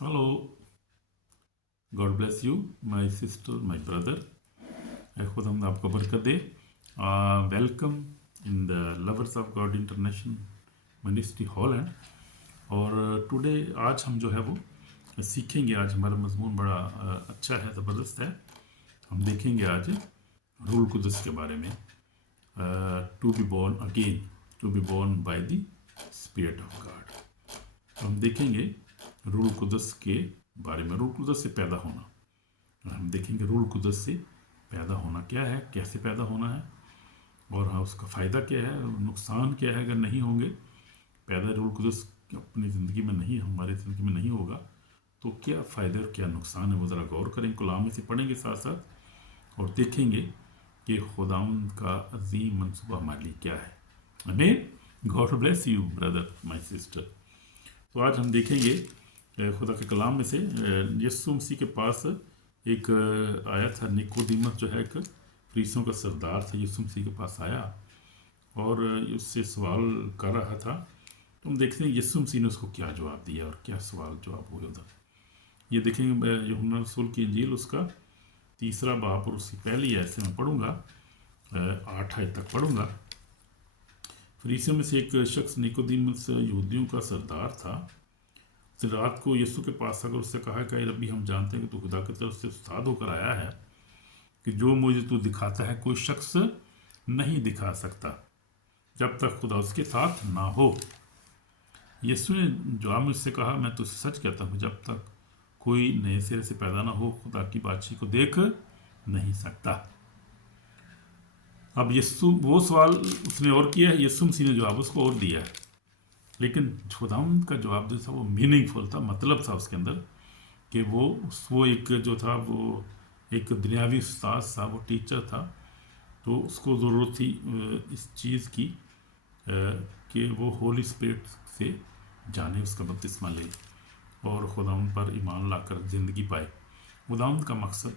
Hello, God bless you, my sister, my brother. खुदा आपको बरकत दे. Welcome in the lovers of God international ministry Holland. और today आज हम जो है वो सीखेंगे. आज हमारा मजमून बड़ा अच्छा है, ज़बरदस्त है. हम देखेंगे आज रूल कुदस के बारे में. To be born again, to be born by the spirit of God. हम देखेंगे रूल कुदस के बारे में. रूल कुदस से पैदा होना. हम देखेंगे रूल कुदस से पैदा होना क्या है, कैसे पैदा होना है, और हाँ उसका फ़ायदा क्या है, नुकसान क्या है. अगर नहीं होंगे पैदा रूल कुदस अपनी ज़िंदगी में नहीं, हमारी ज़िंदगी में नहीं होगा तो क्या फ़ायदा और क्या नुकसान है, वो ज़रा गौर करें. कलाम में से पढ़ेंगे साथ साथ और देखेंगे कि खुदावंद का अजीम मंसूबा हमारे लिए क्या है. आमीन. God bless you brother, my sister. तो आज हम देखेंगे खुदा के कलाम में से. यीशु मसीह के पास एक आया था निकोदेमस, जो है एक फरीसियों का सरदार था. यीशु मसीह के पास आया और उससे सवाल कर रहा था. तो हम देखते हैं यीशु मसीह ने उसको क्या जवाब दिया और क्या सवाल जवाब हुए उधर. ये देखेंगे यूहन्ना रसूल की इंजील, उसका 3 बाब और उसकी पहली आयत से मैं पढ़ूँगा, 8 आयत तक पढ़ूँगा. फरीसियों में से एक शख्स निकोदेमस यहूदियों का सरदार था. रात को यीशु के पास अगर उससे कहा कि रब्बी, हम जानते हैं कि तू खुदा की तरफ से उस्ताद होकर आया है, कि जो मुझे तू दिखाता है कोई शख्स नहीं दिखा सकता जब तक खुदा उसके साथ ना हो. यीशु ने जवाब में उससे कहा, मैं तुझसे सच कहता हूँ, जब तक कोई नए सिरे से पैदा ना हो खुदा की बादशाही को देख नहीं सकता. अब यीशु वो सवाल उसने और किया है, यीशु मसीह ने जवाब उसको और दिया है. लेकिन खुदावंद का जवाब जो था वो मीनिंगफुल था, मतलब था उसके अंदर कि वो एक जो था वो एक दुनियावी उस्ताद था, वो टीचर था. तो उसको ज़रूरत थी इस चीज़ की कि वो होली स्पिरिट से जाने, उसका बपतिस्मा ले और खुदावंद पर ईमान लाकर ज़िंदगी पाए. खुदावंद का मकसद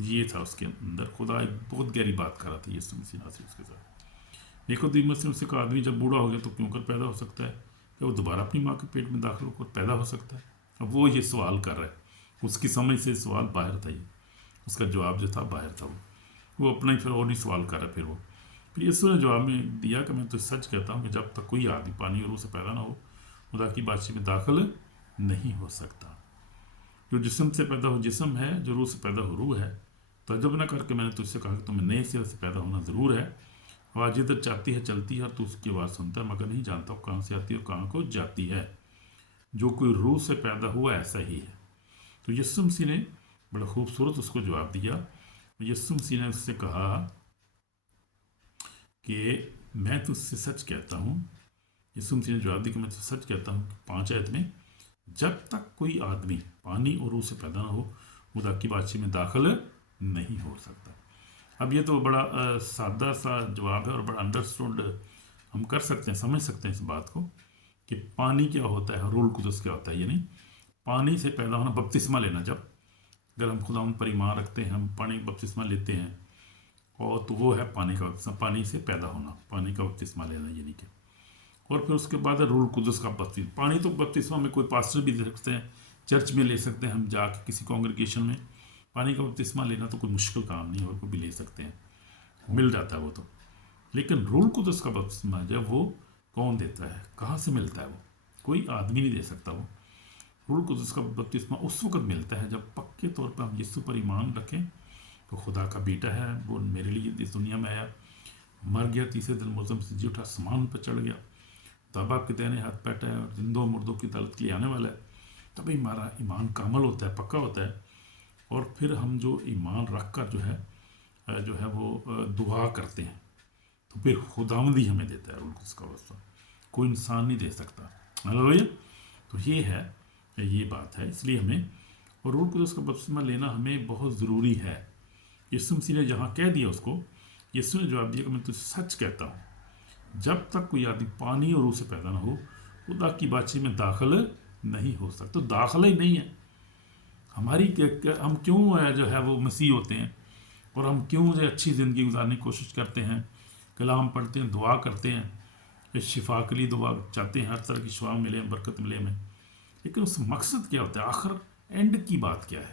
ये था उसके अंदर. खुदा एक बहुत गहरी बात कर रहा था यीशु मसीह नासरी उसके साथ. निकोदेमस ने उससे कहा, आदमी जब बूढ़ा हो गया तो क्यों कर पैदा हो सकता है, क्या वो दोबारा अपनी माँ के पेट में दाखिल होकर पैदा हो सकता है. अब वो ये सवाल कर रहा है. उसकी समझ से सवाल बाहर था, ये उसका जवाब जो था बाहर था. वो अपना ही फिर और ही सवाल कर रहा है. फिर यीशु ने जवाब में दिया कि मैं तो सच कहता हूँ कि जब तक कोई आदमी पानी और रूह से पैदा ना हो खुदा की बादशाही में दाखिल नहीं हो सकता. जो जिस्म से पैदा हो जिस्म है, जो रूह से पैदा हो रूह है. तजब न करके मैंने तुझसे कहा कि तुम्हें नए सिरे से पैदा होना ज़रूर है. आवाज़ जिधर चाहती है चलती है और तू उसकी आवाज़ सुनता है, मगर नहीं जानता वो कहाँ से आती है और कहाँ को जाती है. जो कोई रूह से पैदा हुआ ऐसा ही है. तो यीशु मसीह ने बड़ा खूबसूरत उसको जवाब दिया. यीशु मसीह ने उससे कहा कि मैं तुझसे सच कहता हूँ. यीशु मसीह ने जवाब दिया कि मैं तुझसे सच कहता हूँ, 5 आयत में, जब तक कोई आदमी पानी और रूह से पैदा ना हो खुदा की बादशाही में दाखिल नहीं हो सकता. अब ये तो बड़ा सादा सा जवाब है और बड़ा अंडरस्टूड हम कर सकते हैं, समझ सकते हैं इस बात को कि पानी क्या होता है, रूल कुदस क्या होता है. ये नहीं, पानी से पैदा होना, बपतिस्मा लेना. जब अगर हम खुदा पर ईमान रखते हैं, हम पानी का बपतिस्मा लेते हैं, और तो वो है पानी का बपतिस्मा, पानी से पैदा होना, पानी का बपतिस्मा लेना यानी कि. और फिर उसके बाद है रूल कुदस का बपतिस्मा. पानी तो बपतिस्मा में कोई पास्टर भी ले सकते हैं, चर्च में ले सकते हैं, हम जाके किसी कॉन्ग्रीगेशन में. पानी का बपतिस्मा लेना तो कोई मुश्किल काम नहीं है, और कोई भी ले सकते हैं, मिल जाता है वो तो. लेकिन रूल कुदस का बपतिस्मा जब वो कौन देता है, कहाँ से मिलता है, वो कोई आदमी नहीं दे सकता. वो रूल कुदस का बपतिस्मा उस वक्त मिलता है जब पक्के तौर पर हम यीशु पर ईमान रखें तो खुदा का बेटा है, वो मेरे लिए इस दुनिया में आया, मर गया, तीसरे दिन मुर्दम से जी उठा, आसमान पर चढ़ गया, तब आपके दाहिने हाथ बैठा है और जिंदों मुर्दों की अदालत के लिए आने वाला है. तभी हमारा ईमान कामल होता है, पक्का होता है. और फिर हम जो ईमान रख कर जो है वो दुआ करते हैं तो फिर खुदावंद ही हमें देता है रूल कुदस का वास्ता, कोई इंसान नहीं दे सकता. हालेलुया. तो ये है, ये बात है. इसलिए हमें और रूल कुदस का बपतिस्मा लेना हमें बहुत ज़रूरी है. यीशु मसीह ने जहाँ कह दिया उसको, यीशु ने जवाब दिया कि मैं तुझे सच कहता हूँ, जब तक कोई आदमी पानी और रूह से पैदा ना हो खुदा की बादशाही में दाखिल नहीं हो सकता. तो दाखिला ही नहीं है हमारी. हम क्यों जो है वो मसीह होते हैं और हम क्यों जो अच्छी ज़िंदगी गुजारने की कोशिश करते हैं, कलाम पढ़ते हैं, दुआ करते हैं, शिफा के लिए दुआ चाहते हैं, हर तरह की शिफा मिले, बरकत मिले हमें. لیکن اس مقصد کیا ہوتا ہے، آخر اینڈ کی بات کیا ہے؟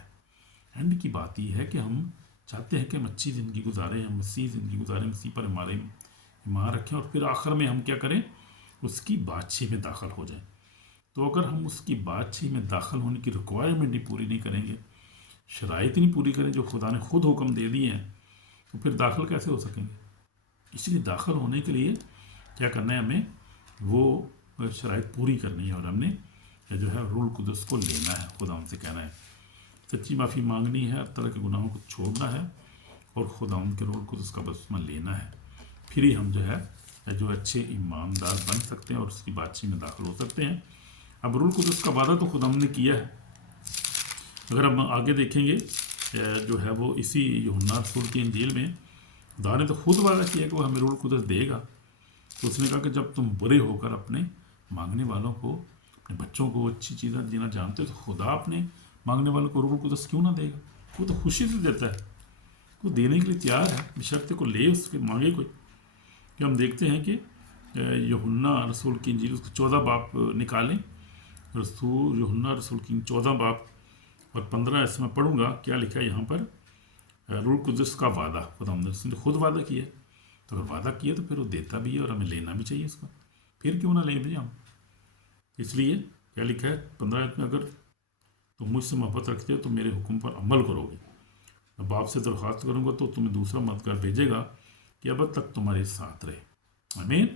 اینڈ کی بات یہ ہے کہ ہم چاہتے ہیں کہ ہم اچھی زندگی گزاریں، ہم مسیح زندگی گزاریں، مسیح پر ہمارے ایمان رکھیں، اور پھر آخر میں ہم کیا کریں؟ اس کی بادشاہی میں داخل ہو جائیں۔ تو اگر ہم اس کی بادشاہی میں داخل ہونے کی ریکوائرمنٹ ہی پوری نہیں کریں گے، شرائط نہیں پوری کریں جو خدا نے خود حکم دے دیے ہیں، تو پھر داخل کیسے ہو سکیں گے؟ اس لیے داخل ہونے کے لیے کیا کرنا ہے؟ ہمیں وہ شرائط پوری کرنی ہے، اور ہم نے جو ہے روح القدس کو لینا ہے، خدا ان سے کہنا ہے، سچی معافی مانگنی ہے، ہر طرح کے گناہوں کو چھوڑنا ہے، اور خدا ان کے روح القدس کا بپتسمہ لینا ہے۔ پھر ہی ہم جو ہے جو اچھے ایماندار بن سکتے ہیں اور اس کی بادشاہی میں داخل ہو سکتے ہیں۔ اب روح القدس کا وعدہ تو خدا نے کیا ہے۔ اگر ہم آگے دیکھیں گے جو ہے وہ اسی یوحنا رسول کی انجیل میں خدا نے تو خود وعدہ کیا کہ وہ ہمیں روح القدس دے گا۔ تو اس نے کہا کہ جب تم برے ہو کر اپنے مانگنے والوں کو، اپنے بچوں کو اچھی چیزیں دینا جانتے ہو، تو خدا اپنے مانگنے والوں کو روح القدس کیوں نہ دے گا؟ وہ تو خوشی سے دیتا ہے، وہ دینے کے لیے تیار ہے، بشرطے کو لے اس کے مانگے کوئی۔ کہ ہم دیکھتے ہیں کہ یوحنا رسول کی انجیل اس کو 14 باب نکالیں، یوحنا رسول کی 14 باب اور 15 ایسے میں پڑھوں گا، کیا لکھا ہے یہاں پر؟ روح القدس کا وعدہ خدا نے خود وعدہ کیا ہے، تو اگر وعدہ کیا تو پھر وہ دیتا بھی ہے، اور ہمیں لینا بھی چاہیے اس کو، پھر کیوں نہ لیں بھائی ہم۔ اس لیے کیا لکھا ہے 15 میں؟ اگر تم مجھ سے محبت رکھتے ہو تو میرے حکم پر عمل کرو گے، میں باپ سے درخواست کروں گا تو تمہیں دوسرا مددگار بھیجے گا کہ اب تک تمہارے ساتھ رہے۔ آمین۔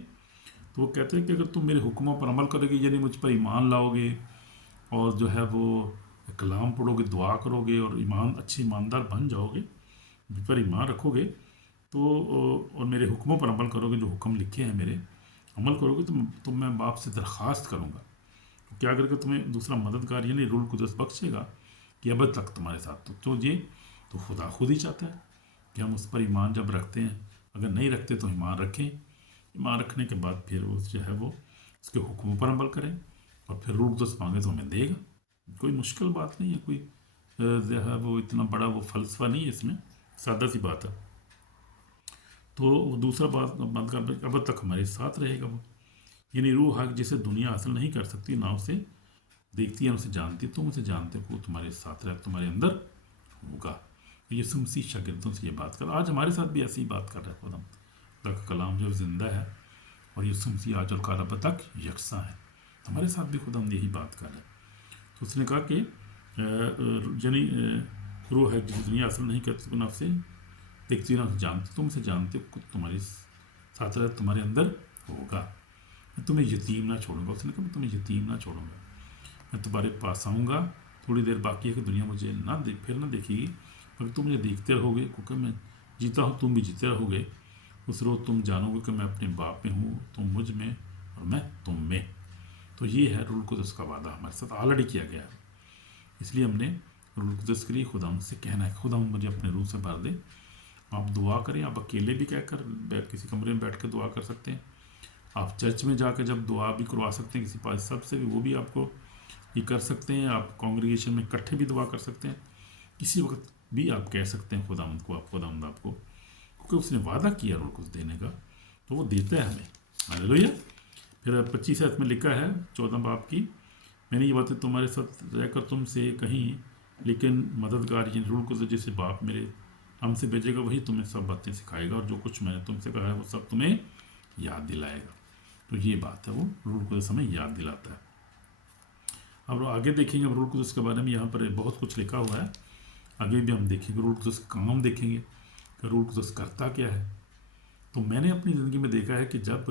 تو وہ کہتے ہیں کہ اگر تم میرے حکموں پر عمل کرو گے، یعنی مجھ پر ایمان لاؤ گے، اور جو ہے وہ کلام پڑھو گے، دعا کرو گے، اور اچھی ایماندار بن جاؤ گے، مجھ پر ایمان رکھو گے، تو اور میرے حکموں پر عمل کرو گے، جو حکم لکھے ہیں میرے، عمل کرو گے، تو میں باپ سے درخواست کروں گا کیا کر کے تمہیں دوسرا مددگار یعنی روح القدس بخشے گا کہ اب تک تمہارے ساتھ۔ تو یہ تو خدا خود ہی چاہتا ہے کہ ہم اس پر ایمان جب رکھتے ہیں، اگر نہیں رکھتے تو ایمان رکھیں، ایمان رکھنے کے بعد پھر وہ جو ہے وہ اس کے حکموں پر عمل کریں، اور پھر روح القدس مانگے تو ہمیں دے گا۔ کوئی مشکل بات نہیں ہے، کوئی جو ہے وہ اتنا بڑا وہ فلسفہ نہیں ہے اس میں، سادہ سی بات ہے۔ تو وہ دوسرا بات کر اب تک ہمارے ساتھ رہے گا وہ، یعنی روح حق جسے دنیا حاصل نہیں کر سکتی، نہ اسے دیکھتی ہے، اسے جانتی، تم اسے جانتے ہو، وہ تمہارے ساتھ رہے، تمہارے اندر ہوگا۔ یسوع مسیح شاگردوں سے یہ بات کر، آج ہمارے ساتھ بھی ایسی ہی بات کر رہا ہے خدا۔ خدا کا کلام جو زندہ ہے، اور یسوع مسیح آج اور کل اب تک یکساں ہے، ہمارے ساتھ بھی خدا یہی بات کر رہا ہے۔ تو اس نے کہا کہ یعنی روح ہے جس دنیا حاصل نہیں کرتی، نہ سے دیکھتی نہ جانتی، تم سے جانتے ہو، تمہارے ساتھ رہے، تمہارے اندر ہوگا، میں تمہیں یتیم نہ چھوڑوں گا۔ اس نے کہا میں تمہیں یتیم نہ چھوڑوں گا، میں تمہارے پاس آؤں گا، تھوڑی دیر باقی ہے کہ دنیا مجھے پھر نہ دیکھے گی، مگر تم مجھے دیکھتے رہو گے، کیونکہ میں جیتا ہوں، تم بھی جیتے رہو گے۔ اس روز تم جانو گے کہ میں اپنے باپ میں ہوں، تم مجھ میں اور میں تم میں۔ تو یہ ہے روح القدس کا وعدہ ہمارے ساتھ آلریڈی کیا گیا ہے۔ اس لیے ہم نے روح القدس کے لیے خدا سے کہنا ہے، خدا مجھے اپنے روح سے بھر دے۔ آپ دعا کریں، آپ اکیلے بھی کہہ کر کسی کمرے میں بیٹھ کے دعا کر سکتے ہیں، آپ چرچ میں جا کے جب دعا بھی کروا سکتے ہیں کسی پاس سب سے بھی، وہ بھی آپ کو یہ کر سکتے ہیں، آپ کانگریگیشن میں اکٹھے بھی دعا کر سکتے ہیں، کسی وقت بھی آپ کہہ سکتے ہیں خداوند کو، آپ کو، کیونکہ اس نے وعدہ کیا روح القدس دینے کا، تو وہ دیتا ہے ہمیں۔ ہاللیلویہ۔ پھر 25 آیت میں لکھا ہے 14 باب کی، میں نے یہ باتیں تمہارے ساتھ رہ کر تم سے کہیں، لیکن مددگار یعنی روح القدس جسے باپ میرے ہم سے بھیجے گا، وہی تمہیں سب باتیں سکھائے گا، اور جو کچھ میں نے تم سے کہا ہے وہ سب تمہیں یاد دلائے گا۔ تو یہ بات ہے، وہ روح القدس ہمیں یاد دلاتا ہے۔ اب آگے دیکھیں گے روح القدس کے بارے میں، یہاں پر بہت کچھ لکھا ہوا ہے، آگے بھی ہم دیکھیں گے روح القدس کا کام دیکھیں گے کہ روح القدس کرتا کیا ہے۔ تو میں نے اپنی زندگی میں دیکھا ہے کہ جب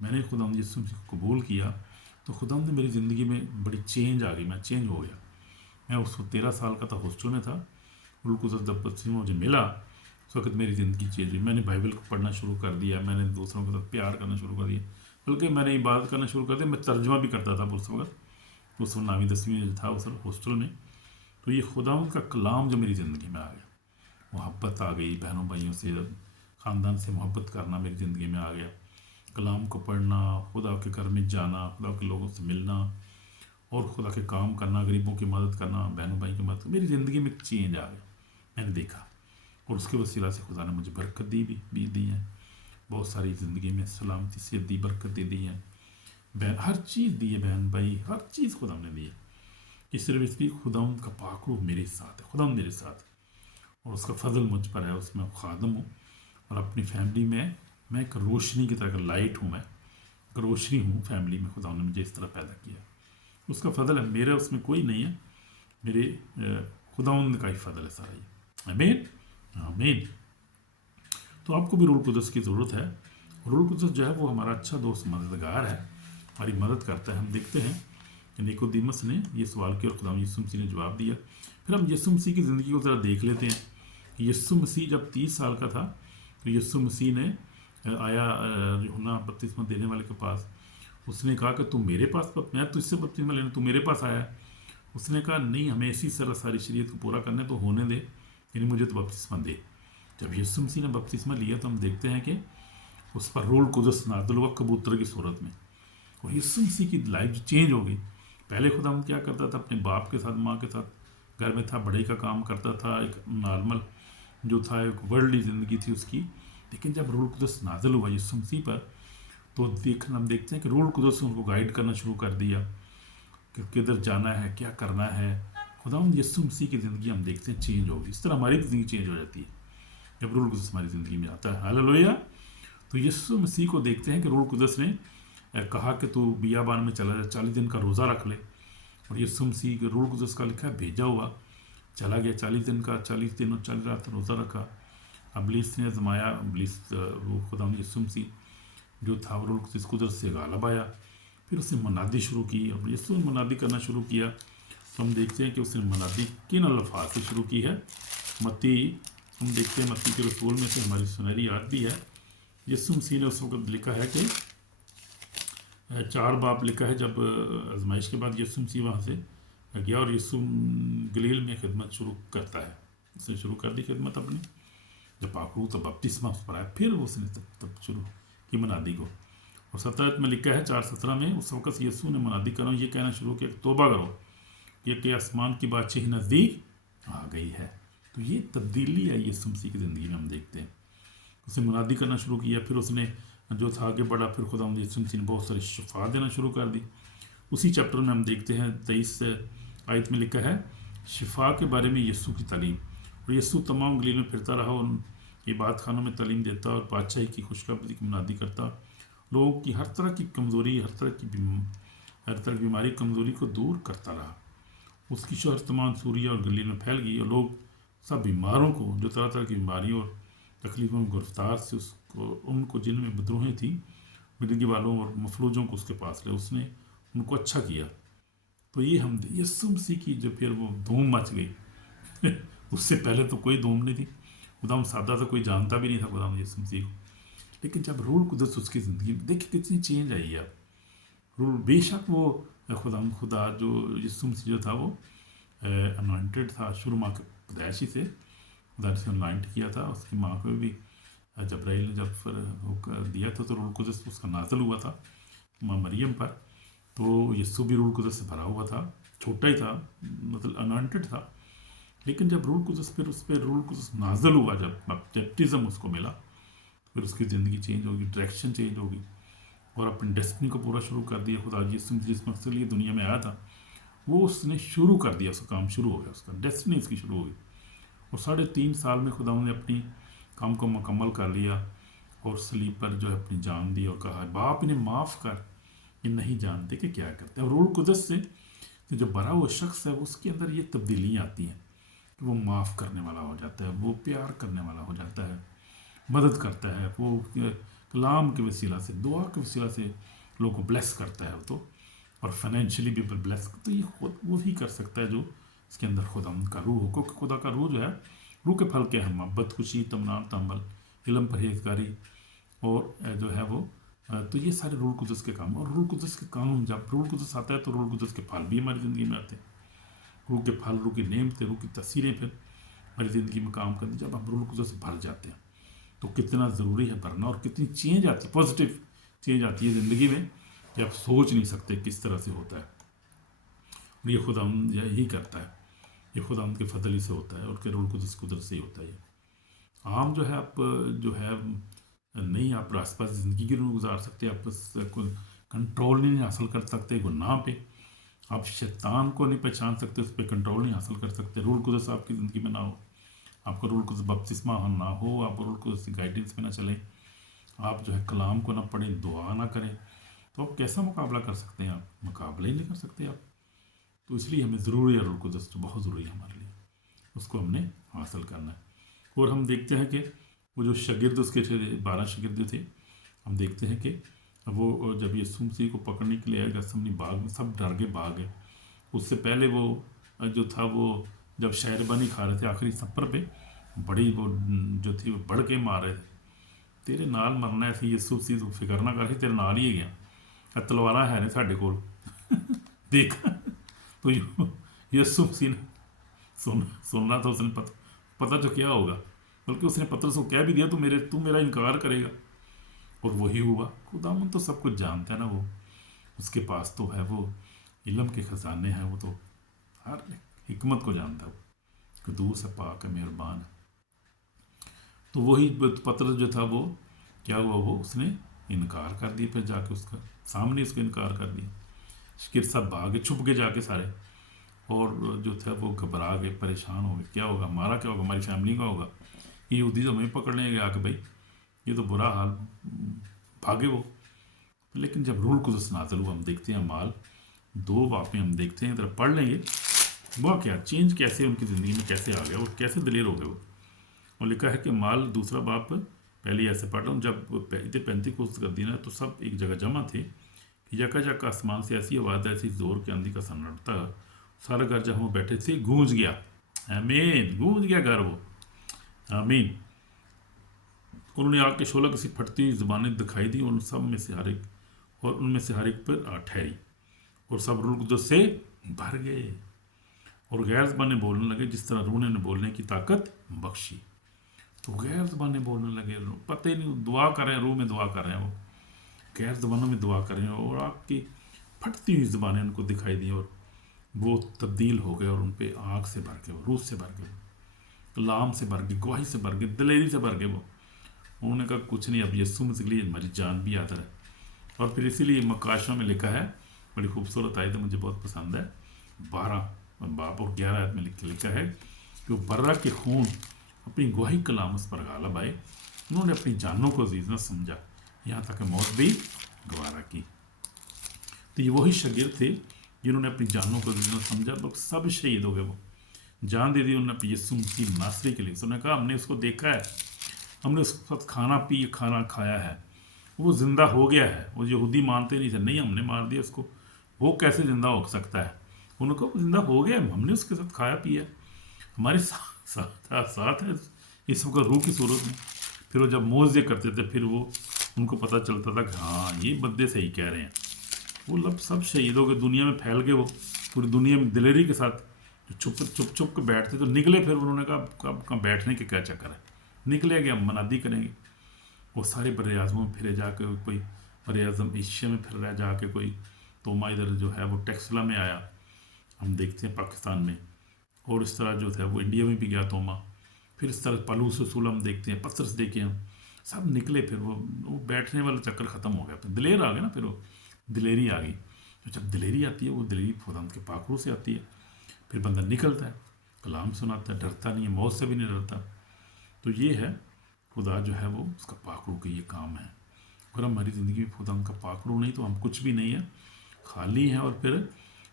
میں نے خداوند یسوع مسیح کو قبول کیا تو خداوند نے میری زندگی میں بڑی چینج آ گئی، میں چینج ہو گیا۔ میں اس وقت 13 سال کا تھا، ہاسٹل میں تھا۔ روح القدس جب مجھے ملا اس وقت میری زندگی چینج ہوئی، میں نے بائبل کو پڑھنا شروع کر دیا، میں نے دوسروں کے ساتھ پیار کرنا شروع کر دیا، بلکہ میں نے عبادت کرنا شروع کر دیا، میں ترجمہ بھی کرتا تھا اس وقت 9ویں 10ویں میں تھا اس وقت ہاسٹل میں۔ تو یہ خداوند کا کلام جو میری زندگی میں آ گیا، محبت آ گئی، بہنوں بھائیوں سے، خاندان سے محبت کرنا میری زندگی میں آ گیا، کلام کو پڑھنا، خدا کے گھر میں جانا، خدا کے لوگوں سے ملنا، اور خدا کے کام کرنا، غریبوں کی مدد کرنا، بہنوں بھائی کی مدد کرنا، میری زندگی میں چینج آ گیا، میں نے دیکھا، اور اس کے وسیلہ سے خدا نے مجھے برکت دی ہے، بہت ساری زندگی میں سلامتی سے دی، برکت دی ہے، ہر چیز دی ہے، بہن بھائی ہر چیز خدا نے دی ہے۔ ये सिर्फ इसलिए खुदावंद का पाक रूह मेरे साथ है, खुदावंद मेरे साथ है और उसका फजल मुझ पर है, उसमें खादम हूँ और अपनी फैमिली में मैं एक रोशनी की तरह का लाइट हूँ, मैं एक रोशनी हूँ फैमिली में। खुदा ने मुझे इस तरह पैदा किया, उसका फजल है, मेरा उसमें कोई नहीं है, मेरे खुदावंद का ही फजल है सारा ये। आमीन आमीन। तो आपको भी रूह कुदस की ज़रूरत है। रूह कुदस जो है वो हमारा अच्छा दोस्त, मददगार है, हमारी मदद करता है। हम देखते हैं कि निकोदीमस ने ये सवाल किया और खुदा यीशु मसीह ने जवाब दिया। फिर हम यीशु मसीह की ज़िंदगी को ज़रा देख लेते हैं। यीशु मसीह जब 30 साल का था तो यीशु मसीह ने आया यूहन्ना बपतिस्मा देने वाले के पास। उसने कहा कि तू मेरे पास, मैं तुझसे बपतिस्मा लेने, तू मेरे पास आया। उसने कहा नहीं, हमें इसी तरह सारी शरीयत को पूरा करने तो होने दे, यानी मुझे तो बपतिस्मा दे। जब यीशु मसीह ने बपतिस्मा लिया तो हम देखते हैं कि उस पर रूह कुदस नाज़िल हुआ कबूतर की सूरत में, और यीशु मसीह की लाइफ चेंज हो गई। पहले खुदा हम क्या करता था, अपने बाप के साथ, माँ के साथ घर में था, बड़े का काम करता था, एक नॉर्मल जो था एक वर्ल्डली ज़िंदगी थी उसकी। लेकिन जब रूह कुदस नाज़िल हुआ यीशु मसीह पर, तो हम देखते हैं कि रूह कुदस ने उनको गाइड करना शुरू कर दिया कि किधर जाना है, क्या करना है। खुदावंद यीशु मसीह की ज़िंदगी हम देखते हैं चेंज होगी। इस तरह हमारी ज़िंदगी चेंज हो जाती है जब रूह कुदस हमारी ज़िंदगी में आता है। हालेलुया। तो यीशु मसीह को देखते हैं कि रूह कुदस ने कहा कि तू बियाबान में चला जा, 40 दिन का रोज़ा रख ले, और यीशु मसीह के रूह कुदस का लिखा है भेजा हुआ चला गया, 40 दिन का, 40 दिन और 40 रात रोज़ा रखा। इब्लीस ने आजमाया, इब्लीस वो खुदा यीशु मसीह जो था वो रूह कुदस से गालिब आया। फिर उसने मनादी शुरू की, और यीशु ने मनादी करना शुरू किया। तो हम देखते हैं कि उसने मनादी किन अल्फाज से शुरू की है। मत्ती, हम देखते हैं मत्ती के रसूल में से हमारी सुनहरी याद भी है। यीशु मसीह ने उस वक्त लिखा है कि 4 बाब लिखा है, जब आजमाइश के बाद यीशु मसीह वहाँ से गया और यीशु गलील में खिदमत शुरू करता है। उसने शुरू कर दी खिदमत अपनी, जब पाकरू तब बपतिस्मा उस पर आया, फिर उसने तब शुरू की मनादी को। और 17 में लिखा है 4:17 में, उस वक्त यीशु ने मनादी करो, ये कहना शुरू किया, तोबा करो कि आसमान की बादशाही नज़दीक आ गई है। तो ये तब्दीली है यीशु मसीह की ज़िंदगी में हम देखते हैं। उसने मुनादी करना शुरू किया, फिर उसने जो था आगे बढ़ा, फिर खुदा यीशु मसीह ने बहुत सारी शिफा देना शुरू कर दी। उसी चैप्टर में हम देखते हैं 23 आयत में लिखा है शिफा के बारे में यीशु की तालीम। और यीशु तमाम गलील में फिरता रहा और इबादत खानों में तालीम देता और बादशाही की खुशखबरी की मुनादी करता। लोगों की हर तरह की कमज़ोरी, हर तरह की बीमारी, कमज़ोरी को दूर करता रहा। उसकी शहरत तमाम सूरिया और गलील में फैल गई और लोग सब बीमारों को, जो तरह तरह की बीमारियों और तकलीफ़ों में गिरफ्तार से उसको, उनको जिनमें बदरूहें थी, मिर्गी वालों और मफलूजों को उसके पास ले, उसने उनको अच्छा किया। तो ये हम यीशु मसीह की जो फिर वो धूम मच गई उससे पहले तो कोई धूम नहीं थी, खुदा सादा था, कोई जानता भी नहीं था खुदा यीशु मसीह को। लेकिन जब रूह कुदस उसकी ज़िंदगी में, देखिए कितनी चेंज आई है। रूह बेशक वो खुदा जो यीशु मसीह जो था वो अनॉइंटेड था, शुरू माँ के पैदाइशी से खुदा से अनॉइंट किया था। उसकी माँ को भी जब्राइल ने जब फिर वो दिया था तो रूह कुदस उसका नाज़िल हुआ था माँ मरियम पर। तो यीशु भी रूह कुदस से भरा हुआ था, छोटा ही था, मतलब अनॉइंटेड था। लेकिन जब रूह कुदस फिर उस पर रूह कुदस नाज़िल हुआ, जब बैप्टिज़्म उसको मिला, फिर उसकी ज़िंदगी चेंज होगी, डायरेक्शन चेंज होगी और अपनी डेस्टिनी को पूरा शुरू कर दिया। खुदा यीशु जिस मकसद लिए दुनिया में आया था वो उसने शुरू कर दिया, उसका काम शुरू हो गया, उसका डेस्टिनी उसकी शुरू हो गई। और 3.5 साल में खुदा ने अपनी काम को मुकम्मल कर लिया और सलीब पर जो है अपनी जान दी और कहा बाप इन्हें माफ़ कर, ये नहीं जानते कि क्या करते हैं। और रूह कुदस से जो भरा हुआ शख्स है उसके अंदर ये तब्दीलियाँ आती हैं कि वो माफ़ करने वाला हो जाता है, वो प्यार करने वाला हो जाता है, मदद करता है, वो कलाम के वसीला से, दुआ के वसीला से लोगों को ब्लेस करता है। तो और फाइनेंशियली भी ब्लेस, तो ये खुद वो ही कर सकता है जो इसके अंदर खुदा का रूह हो। क्योंकि खुदा का रूह जो है, रूह के फल क्या है, मोहब्बत, खुशी, तमनान, तम्बल, इल्म, परहेजगारी और जो है वो, तो ये सारे रूह कुदस के काम। और रूह कुदस के काम, जब रूह कुदस आता है तो रूह कुदस के फल भी हमारी ज़िंदगी में आते हैं। रूह के फल, रूह की नेमतें, रूह की तसीरें फिर हमारी ज़िंदगी में काम करती। जब हम रूह कुदस भर जाते हैं तो कितना ज़रूरी है भरना, और कितनी चेंज आती है, पॉजिटिव चेंज आती है ज़िंदगी में कि आप सोच नहीं सकते किस तरह से होता है। और ये खुदा यही करता है, ये खुदा उनके फजल से होता है और के रूह कुदस कुदरत से ही होता है। आम जो है आप जो है नहीं, आप आसपास ज़िंदगी की रूह गुजार सकते, आप कंट्रोल नहीं हासिल कर सकते गुनाह पे, आप शैतान को नहीं पहचान सकते, उस पर कंट्रोल नहीं हासिल कर सकते, रूल कुदस आपकी ज़िंदगी में ना हो, आपका रूल कुदस बपतिस्मा ना हो, आप रूल कुदस की गाइडेंस में ना चलें, आप जो है कलाम को ना पढ़ें, दुआ ना करें, तो आप कैसा मुकाबला कर सकते हैं? आप मुकाबला ही नहीं कर सकते आप। तो इसलिए हमें ज़रूरी है रूल कुदस, तो बहुत ज़रूरी है हमारे लिए, उसको हमने हासिल करना है। और हम देखते हैं कि वो जो शागिर्द उसके थे, 12 शागिर्द थे, हम देखते हैं कि वो जब यीशु मसीह को पकड़ने के लिए आए गethsemane बाग में, सब डर के भाग गए। उससे पहले वो जो था वो जब शायरबानी खा रहे थे आखिरी सफ़र पे, बड़ी वो जो थी वो बढ़ के मार रहे थे, तेरे नाल मरना है, यीशु मसीह तू फिक्र ना कर, तेरे नाल ही गया, तलवारां है नहीं साढ़े कोल देखा। तो यीशु मसीह ने सुनना था, उसने पता तो क्या होगा, बल्कि उसने पतरस को कह भी दिया, तू मेरा इनकार करेगा, और वही हुआ। खुदावन तो सब कुछ जानता है ना, वो उसके पास तो है वो इल्म के ख़जाने हैं, वो तो हर हिकमत को जानता है, वो कदूस है, पाक है, मेहरबान है। तो वही पतरस जो था वो क्या हुआ, वो उसने इनकार कर दिया, फिर जाके उसका सामने उसको इनकार कर दिया। शागिर्द सब भागे, छुप के जाके सारे, और जो था वो घबरा गए, परेशान हो गए, क्या होगा हमारा, क्या होगा हमारी फैमिली का होगा, ये यहूदी तो हमें पकड़ लेंगे आके, भाई ये तो बुरा हाल, भागे वो। लेकिन जब रूल कुदस नाज़िल हुआ, हम देखते हैं माल 2 बापें हम देखते हैं, इधर पढ़ लेंगे वो क्या चेंज कैसे उनकी ज़िंदगी में कैसे आ गया, वो कैसे दलेर हो गए वो। और लिखा है कि माल 2 बाप, पहले ऐसे पढ़ रहा हूँ, जब इधर 35 का दिन है तो सब एक जगह जमा थे कि यका आसमान से ऐसी आवाज़, ऐसी जोर के आंधी का सन्नाटा, सारा घर जहाँ वो बैठे थे गूंज गया, आमीन, गूंज गया घर वो, आमीन। उन्होंने आग के शोला किसी फटती हुई ज़बानें दिखाई दी, उन सब में से हर एक, और उनमें से हर एक पर आ ठहरी, और सब रूह कुदस से भर गए, और गैर ज़बानें बोलने लगे जिस तरह रूह ने बोलने की ताकत बख्शी। तो गैर ज़बानें बोलने लगे, पता ही नहीं, दुआ कर रहे हैं, रूह में दुआ कर रहे हैं, वो गैर ज़बानों में दुआ कर रहे हैं, और आग की फटती हुई ज़बानें उनको दिखाई दी, और वो तब्दील हो गए, और उन पर आग से भर गए, वो रूह से भर गए, लाम से भर गए, गवाही से भर गए, दलेरी से भर गए वो। उन्होंने कहा कुछ नहीं, अब यीशु मसीह के लिए हमारी जान भी आदर है। और फिर इसीलिए मकाशों में लिखा है, बड़ी खूबसूरत आयत है, मुझे बहुत पसंद है, 12 बाप और 11 आयत में लिखा है कि वो बर्रा के खून अपनी गवाही कलाम उस पर गालब आए, उन्होंने अपनी जानों को अजीज न समझा, यहाँ तक मौत भी गवारा की। तो ये वही शागिर्द थे जिन्होंने अपनी जानों को अजीज न समझा, बल्कि सब शहीद हो गए, वो जान दे दी उन्होंने यीशु मसीह नासरी के लिए। उन्होंने कहा हमने उसको देखा है, हमने उसके साथ खाना खाया है, वो ज़िंदा हो गया है। वो यहूदी मानते नहीं थे, नहीं हमने मार दिया उसको, वो कैसे ज़िंदा हो सकता है, उनको ज़िंदा हो गया, हमने उसके साथ खाया पिया, हमारे साथ है इस का रूह की सूरत में। फिर वो जब मोज़े करते थे, फिर वो उनको पता चलता था कि हाँ ये बंदे सही कह रहे हैं। वो लब सब शहीदों के दुनिया में फैल गए, वो पूरी दुनिया में दिलेरी के साथ जो छुप के बैठते तो निकले। फिर उन्होंने कहा अब बैठने के क्या चक्कर है, निकले गए, हम मनादी करेंगे। वो सारे बर आज़मों में फिरे जाके, कोई बर आज़म एशिया में फिर रहा जाके, कोई तोमा इधर जो है वो टेक्सला में आया, हम देखते हैं पाकिस्तान में, और इस तरह जो था वो इंडिया में भी गया तोमा। फिर इस तरह पलूस रसूल हम देखते हैं, पसरस देखे हम, सब निकले। फिर वो बैठने वाला चक्कर ख़त्म हो गया, फिर दिलेर आ गया ना, फिर वो दिलेरी आ गई। तो जब दिलेरी आती है, वो दिलेरी खुदा के पाखरू से आती है, फिर बंदा निकलता है, कलाम सुनाता है, डरता नहीं है, मौत से भी नहीं डरता। तो ये है खुदा जो है वो उसका पाखरू का ये काम है। अगर हमारी ज़िंदगी में खुदा उनका पाखरू नहीं तो हम कुछ भी नहीं है, खाली हैं। और फिर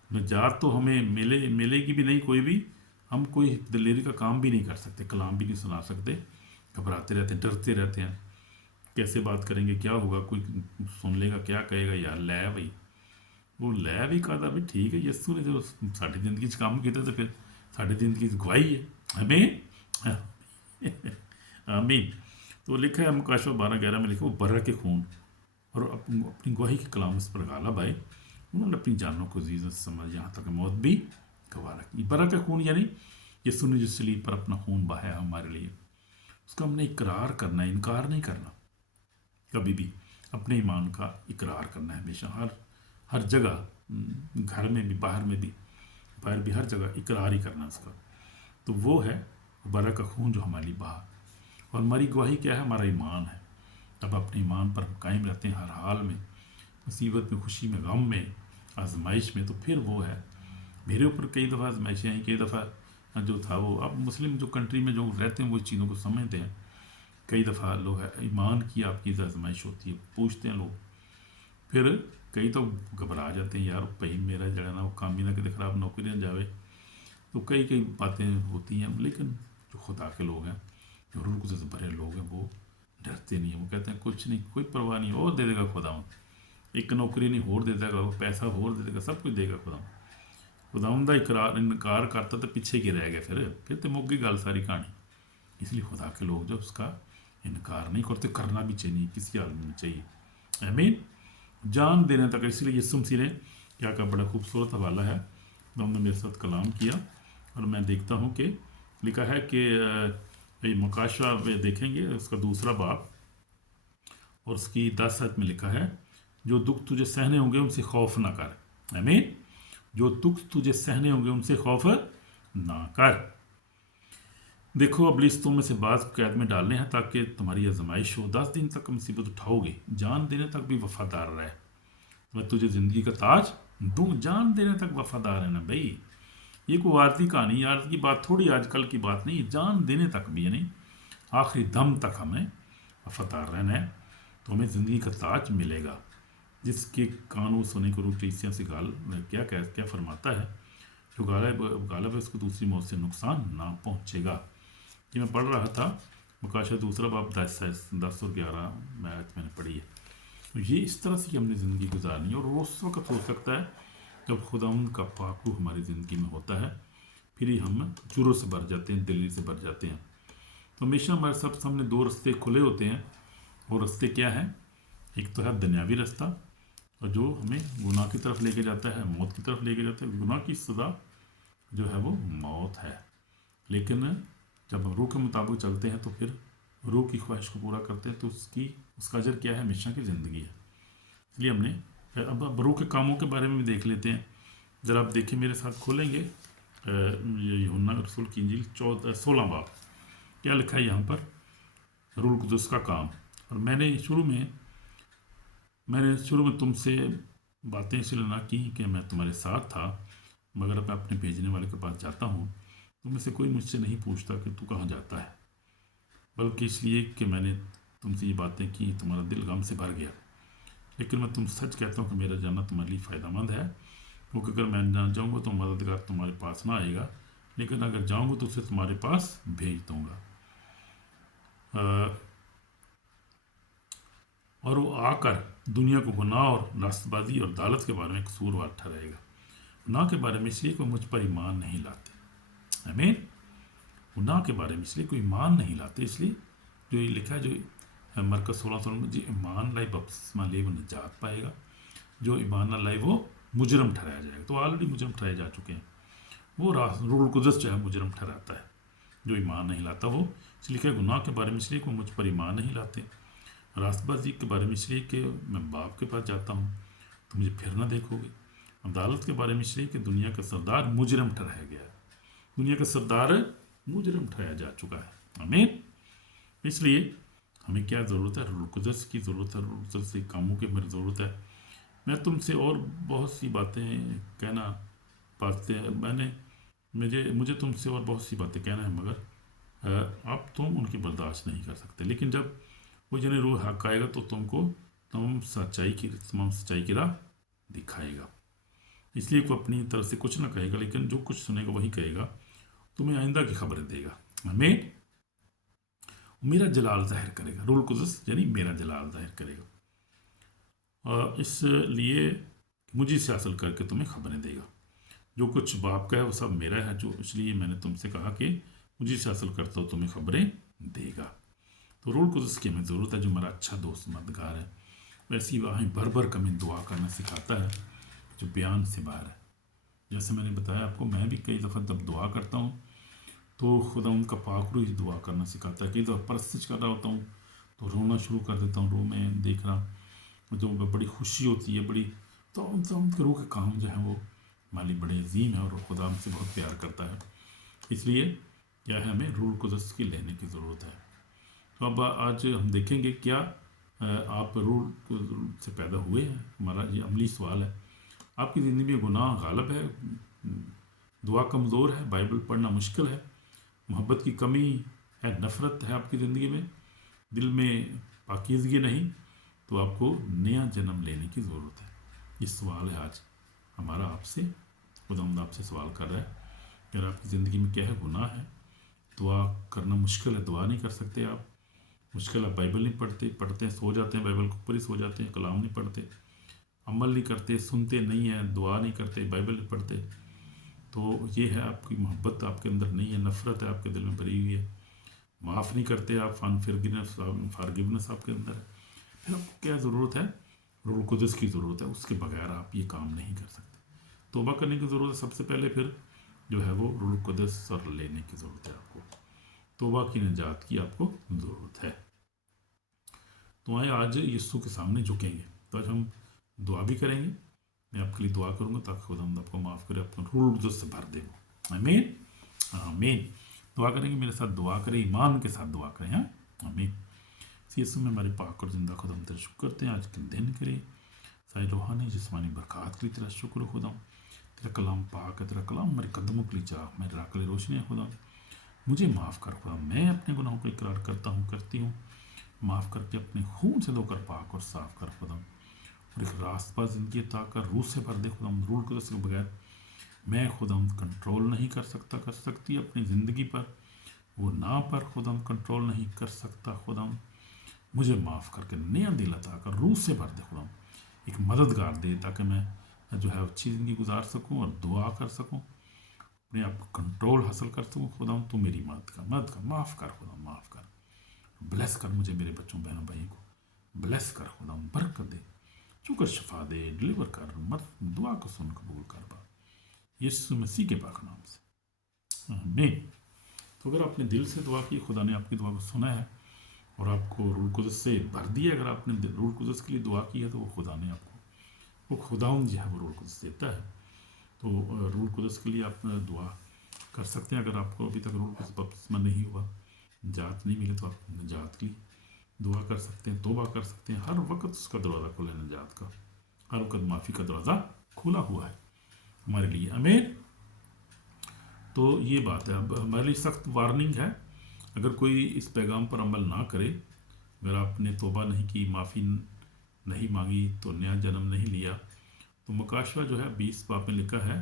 निजात तो हमें मिलेगी भी नहीं कोई भी, हम कोई दिलेरी का काम भी नहीं कर सकते, कलाम भी नहीं सुना सकते, घबराते रहते हैं, डरते रहते हैं, कैसे बात करेंगे, क्या होगा, कोई सुन लेगा, क्या कहेगा, यार लै भाई वो लै भी कहता भी ठीक है, यस्सू ने जो साड़ी जिंदगी काम किया तो फिर साड़ी जिंदगी गवाही है, हमें आमीन। तो लिखा है मुकाशवा 12:11 में लिखा, वो बर्रा के खून और अपनी गवाही के कलाम इस पर गालब आए, उन्होंने अपनी जानों को अजीज़ समझ, यहाँ तक मौत भी गवारा की। बर्रा का खून यानी यीशु ने जो सलीब पर अपना खून बहाया हमारे लिए, उसका हमने इकरार करना है, इनकार नहीं करना कभी भी। अपने ईमान का इकरार करना है हमेशा, हर जगह, घर में भी, बाहर भी हर जगह इकरार ही करना उसका। तो वो है बर्रा का खून जो हमारी बहा। और हमारी गवाही क्या है, हमारा ईमान है। अब अपने ईमान पर कायम रहते हैं हर हाल में, मुसीबत में, खुशी में, गम में, आजमाइश में, तो फिर वो है। मेरे ऊपर कई दफ़ा आजमाइशें आई, कई दफ़ा जो था वो, अब मुस्लिम जो कंट्री में जो रहते हैं वो चीज़ों को समझते हैं। कई दफ़ा लोग है ईमान की आपकी आजमाइश होती है, पूछते हैं लोग, फिर कई तो घबरा जाते हैं, यार भाई मेरा जो है ना वो काम ही ना कितने ख़राब नौकरी ना जावे। तो कई कई बातें होती हैं, लेकिन जो खुदा के लोग हैं, जो रूह से भरे लोग हैं, वो डरते नहीं हैं। वो कहते हैं कुछ नहीं, कोई परवाह नहीं, और दे देगा खुदा, एक नौकरी नहीं होर दे देगा, पैसा होर दे देगा, सब कुछ देगा खुदा। खुदावन का इनकार करता तो पीछे की रह गया, फिर तो मुक गई गल सारी कहानी। इसलिए खुदा के लोग जो उसका इनकार नहीं करते, करना भी चाहिए, किसी हाल में नहीं चाहिए। आमीन। जान देने तक, इसलिए यीशु मसीह ने क्या का बड़ा खूबसूरत हवाला है, उन्होंने मेरे साथ कलाम किया, और मैं देखता हूँ कि लिखा है कि मुकाशवा में देखेंगे उसका 2 बाब और उसकी 10 आयत में लिखा है, जो दुख तुझे सहने होंगे उनसे खौफ ना कर। आमीन। जो दुख तुझे सहने होंगे उनसे खौफ ना कर। देखो अबलीस तुम में से बाज़ कैद में डालने हैं ताकि तुम्हारी आजमाइश हो, 10 दिन तक मुसीबत उठाओगे, जान देने तक भी वफादार रहे, मैं तुझे ज़िंदगी का ताज दूँ। जान देने तक वफादार है ना भाई, ये कोई आरती कहानी, आरती की बात थोड़ी, आजकल की बात नहीं, जान देने तक भी, यानी आखिरी दम तक हमें वफादार रहना है, तो हमें ज़िंदगी का ताज मिलेगा। जिसके कान वो सुने को रूप ईसिया से क्या फरमाता है, जो गालब है उसको दूसरी मौत से नुकसान ना पहुँचेगा। ये मैं पढ़ रहा था मुकाशा 2 बाब 10 और 11 मैंने पढ़ी है। तो ये इस तरह से हमने ज़िंदगी गुजारनी है, और वो उस वक्त हो सकता है जब खुदावंद का पाक रूह हमारी ज़िंदगी में होता है, फिर ही हम जुर्र से भर जाते हैं, दिल्ली से भर जाते हैं। तो हमेशा हमारे सब सामने 2 रास्ते खुले होते हैं। वो रास्ते क्या हैं? एक तो है दुनियावी रास्ता, और जो हमें गुनाह की तरफ लेके जाता है, मौत की तरफ लेके जाता है। गुनाह की सज़ा जो है वो मौत है, लेकिन जब हम रूह के मुताबिक चलते हैं तो फिर रूह की ख्वाहिश को पूरा करते हैं, तो उसका अजर क्या है? हमेशा की ज़िंदगी है। इसलिए हमने अब रूह के कामों के बारे में भी देख लेते हैं। ज़रा आप देखिए, मेरे साथ खोलेंगे यूहन्ना रसूल की इंजील 16 बाब। क्या लिखा है यहाँ पर? रूह कुदस का काम। और मैंने शुरू में तुमसे बातें इसलिए ना की कि मैं तुम्हारे साथ था, मगर अब मैं अपने भेजने वाले के पास जाता हूँ, तुम में से कोई मुझसे नहीं पूछता कि तू कहाँ जाता है, बल्कि इसलिए कि मैंने तुमसे ये बातें की, तुम्हारा दिल गम से भर गया। लेकिन मैं तुम सच कहता हूँ कि मेरा जाना तुम्हारे लिए फ़ायदेमंद है, क्योंकि अगर मैं ना जाऊँगा तो मददगार तुम्हारे पास ना आएगा, लेकिन अगर जाऊँगा तो उसे तुम्हारे पास भेज दूँगा। और वो आकर दुनिया को गुनाह और रास्तबाजी और दालत के बारे में कसूरवार ठहराएगा। गुनाह के बारे में इसलिए कोई मुझ पर ईमान नहीं लाते। आमीन। गुनाह के बारे में इसलिए कोई ईमान नहीं लाते, इसलिए जो ये लिखा है, जो मरकज़ 16 में, जो ईमान लाई बपतिस्मा ले वो निजात पाएगा, जो ईमान ना लाई वो मुजरम ठहराया जाएगा। तो ऑलरेडी मुजरम ठहराए जा चुके हैं। वो रूहुल कुदस जो है मुजरम ठहराता है, जो ईमान नहीं लाता वो। इसलिए लिखा है गुनाह के बारे में इसलिए कोई मुझ पर ईमान नहीं लाते, रास्तबाजी के बारे में इसलिए कि मैं बाप के पास जाता हूँ तो मुझे फिर ना देखोगे, अदालत के बारे में इसलिए कि दुनिया का सरदार मुजरम ठहराया गया है। दुनिया का सरदार मुजरम ठहराया जा चुका है। आमीन। इसलिए हमें क्या ज़रूरत है? रूह कुदस की ज़रूरत है, रूह कुदस के कामों की हमें ज़रूरत है। मैं तुमसे और बहुत सी बातें कहना पाते मुझे तुमसे और बहुत सी बातें कहना है, मगर आप तुम उनकी बर्दाश्त नहीं कर सकते। लेकिन जब वो जने रूह हक आएगा तो तुम सच्चाई की राह दिखाएगा। इसलिए कोई अपनी तरफ से कुछ ना कहेगा, लेकिन जो कुछ सुनेगा वही कहेगा, तुम्हें आइंदा की खबरें देगा। हमें मेरा जलाल जाहिर करेगा। रूह कुदस यानी मेरा जलाल जाहिर करेगा, और इसलिए मुझे से हासिल करके तुम्हें खबरें देगा। जो कुछ बाप का है वो सब मेरा है, जो इसलिए मैंने तुमसे कहा कि मुझे से हासिल करता हो तुम्हें खबरें देगा। तो रूह कुदस की हमें ज़रूरत है, जो हमारा अच्छा दोस्त मददगार है। वैसी वहाँ भर भर कर हमें दुआ करना सिखाता है, जो बयान से बाहर है। जैसे मैंने बताया आपको, मैं भी कई दफ़ा जब दुआ करता हूँ तो खुदा उनका पाक रूह दुआ करना सिखाता है। कई दफ़ा परस्तिश कर रहा होता हूँ तो रोना शुरू कर देता हूँ, रूह में देख रहा, मुझे बड़ी खुशी होती है, बड़ी। तो उनके रूह के काम जो है वो हमारे लिए बड़े अजीम है, और खुदा हमसे बहुत प्यार करता है। इसलिए क्या है, हमें रूह कुदस की लेने की ज़रूरत है। तो अब आज हम देखेंगे क्या आप रूह से पैदा हुए हैं। हमारा ये अमली सवाल है। आपकी ज़िंदगी में गुनाह गालिब है, दुआ कमज़ोर है, बाइबल पढ़ना मुश्किल है, मोहब्बत की कमी है, नफ़रत है आपकी ज़िंदगी में, दिल में पाकीज़गी नहीं, तो आपको नया जन्म लेने की ज़रूरत है। ये सवाल है आज हमारा आपसे। खुदावंद आपसे सवाल कर रहा है, अगर आपकी ज़िंदगी में क्या है, गुनाह है, दुआ करना मुश्किल है, दुआ नहीं कर सकते आप, मुश्किल है, बाइबल नहीं पढ़ते हैं सो जाते हैं, बाइबल के ऊपर ही सो जाते हैं, कलाम नहीं पढ़ते, अमल नहीं करते, सुनते नहीं हैं, दुआ नहीं करते, बाइबल नहीं पढ़ते, तो ये है आपकी मोहब्बत आपके अंदर नहीं है, नफ़रत है आपके दिल में भरी हुई है, माफ़ नहीं करते आप, फॉरगिवनेस आपके अंदर है। फिर आपको क्या ज़रूरत है, रूह कुदस की ज़रूरत है, उसके बगैर आप ये काम नहीं कर सकते। तौबा करने की ज़रूरत है सबसे पहले, फिर जो है वो रूह कुदस और लेने की ज़रूरत है आपको, तौबा की निजात की आपको ज़रूरत है। तो आए आज यीशु के सामने झुकेंगे, तो आज हम दुआ भी करेंगे, मैं आपके लिए दुआ करूँगा ताकि खुदावंद आपको माफ़ करे, अपना रूह कुदस से भर दे वो। आमीन आमीन। दुआ करेंगे, मेरे साथ दुआ करें, ईमान के साथ दुआ करें। हाँ आमीन। यीशु में हमारे पाक और जिंदा खुदा हम तेरा शुक्र करते हैं आज के दिन के लिए, सारी रूहानी जिस्मानी बरक़ात के लिए तेरा शुक्र खुदा, तेरा कलाम पाक है, तेरा कलाम मेरे कदमों के लिए चाह, मेरे राह के लिए रोशनी है खुदा, मुझे माफ़ कर खुदा, मैं अपने गुनाहों को इकरार करता हूँ, करती हूँ, माफ़ करके अपने खून से धोकर पाक और साफ़ कर खुदा, और एक रास्ता ज़िंदगी अता कर, रूह से भर दे खुदा, रूह कुदस के बगैर मैं खुदा कंट्रोल नहीं कर सकती अपनी ज़िंदगी पर, वो ना पर खुदा कंट्रोल नहीं कर सकता खुदा, मुझे माफ़ करके नया दिल अता कर, रूह से भर दे खुदा, एक मददगार दे ताकि मैं जो है अच्छी ज़िंदगी गुजार सकूं और दुआ कर सकूं, अपने आप कंट्रोल हासिल कर सकूं खुदा, तू मेरी मदद कर, माफ़ कर खुदा, माफ़ कर, ब्लेस कर मुझे, मेरे बच्चों बहनों भाई को ब्लेस कर खुदा, बरकत दे, चुकर शफा दे, डिलीवर कर, मत दुआ को सुन कबूल कर बा, यीशु मसीह के पाक नाम से आमीन। तो अगर आपने दिल से दुआ की, खुदा ने आपकी दुआ को सुना है और आपको रूह कुदस से भर दिया, अगर आपने रूह कुदस के लिए दुआ की है तो वो खुदा ने आपको, वो खुदाउन जो है वो रूह कुदस देता है। तो रूह कुदस के लिए आप दुआ कर सकते हैं। अगर आपको अभी तक रूह कुदस बपतिस्मा नहीं हुआ, जात नहीं मिले, तो आप निजात की दुआ कर सकते हैं, तौबा कर सकते हैं, हर वक्त उसका दरवाज़ा खुला है, निजात का हर वक्त माफ़ी का दरवाज़ा खुला हुआ है हमारे लिए। आमीन। तो ये बात है, अब हमारे लिए सख्त वार्निंग है, अगर कोई इस पैगाम पर अमल ना करे, अगर आपने तौबा नहीं की, माफ़ी नहीं मांगी, तो नया जन्म नहीं लिया, तो मुकाशवा जो है 20 बाब में लिखा है,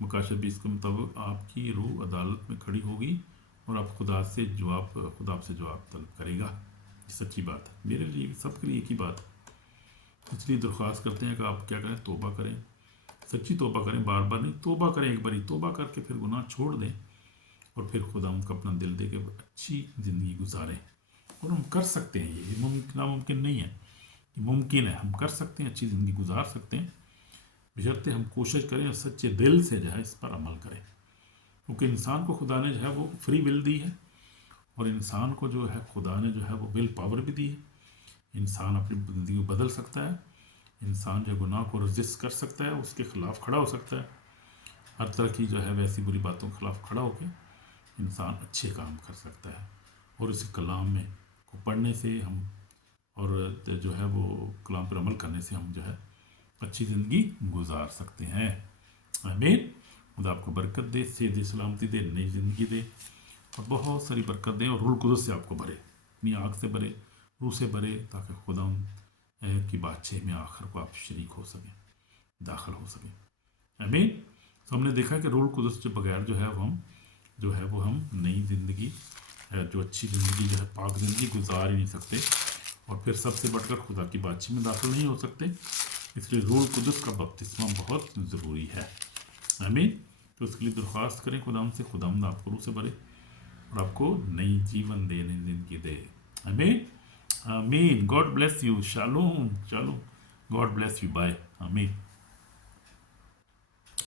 मुकाशवा 20 के मुताबिक आपकी रूह अदालत में खड़ी होगी और आप खुदा आपसे जवाब तलब करेगा। ये सच्ची बात है, मेरे लिए सबके लिए एक ही बात है, इसलिए दरख्वास्त करते हैं कि आप क्या करें, तौबा करें, सच्ची तौबा करें, बार बार नहीं, तौबा करें, एक बारी तौबा करके फिर गुनाह छोड़ दें और फिर खुदा उनका अपना दिल दे के अच्छी ज़िंदगी गुजारें। और हम कर सकते हैं, ये नामुमकिन नहीं है, ये मुमकिन है, हम कर सकते हैं, अच्छी ज़िंदगी गुजार सकते हैं, बशर्ते हम कोशिश करें और सच्चे दिल से जो है इस पर अमल करें, क्योंकि इंसान को खुदा ने जो है वो फ्री विल दी है, और इंसान को जो है खुदा ने जो है वो विल पावर भी दी है। इंसान अपनी ज़िंदगी को बदल सकता है, इंसान जो गुनाह को रजिस्ट कर सकता है, उसके ख़िलाफ़ खड़ा हो सकता है, हर तरह की जो है वैसी बुरी बातों के ख़िलाफ़ खड़ा होकर इंसान अच्छे काम कर सकता है। और इस कलाम में को पढ़ने से हम, और जो है वो कलाम पर अमल करने से हम जो है अच्छी ज़िंदगी गुजार सकते हैं। आमीन। खुदा आपको बरकत दे, सेहत सलामती दे, नई ज़िंदगी दे, और बहुत सारी बरकत दे, और रूह कुदस से आपको भरे, अपनी आँख से भरे, रूह से भरे, ताकि खुदा की बादशाही में आखिर को आप शरीक हो सकें, दाखिल हो सकें। आमीन। तो हमने देखा कि रूह कुदस के बगैर जो है वो हम नई ज़िंदगी, जो अच्छी ज़िंदगी जो है पाक ज़िंदगी गुजार ही नहीं सकते, और फिर सबसे बढ़कर खुदा की बादशाही में दाखिल नहीं हो सकते। इसलिए रूह कुदस का बपतिस्मा बहुत ज़रूरी है। आमीन। तो इसके लिए दरख्वास्त करें खुदाम से, खुदाम आपको रूह से भरे और आपको नई जीवन दे, नई ज़िंदगी दे। आमीन आमीन। God bless you. शालोम शालोम। God bless you. बाय। आमीन।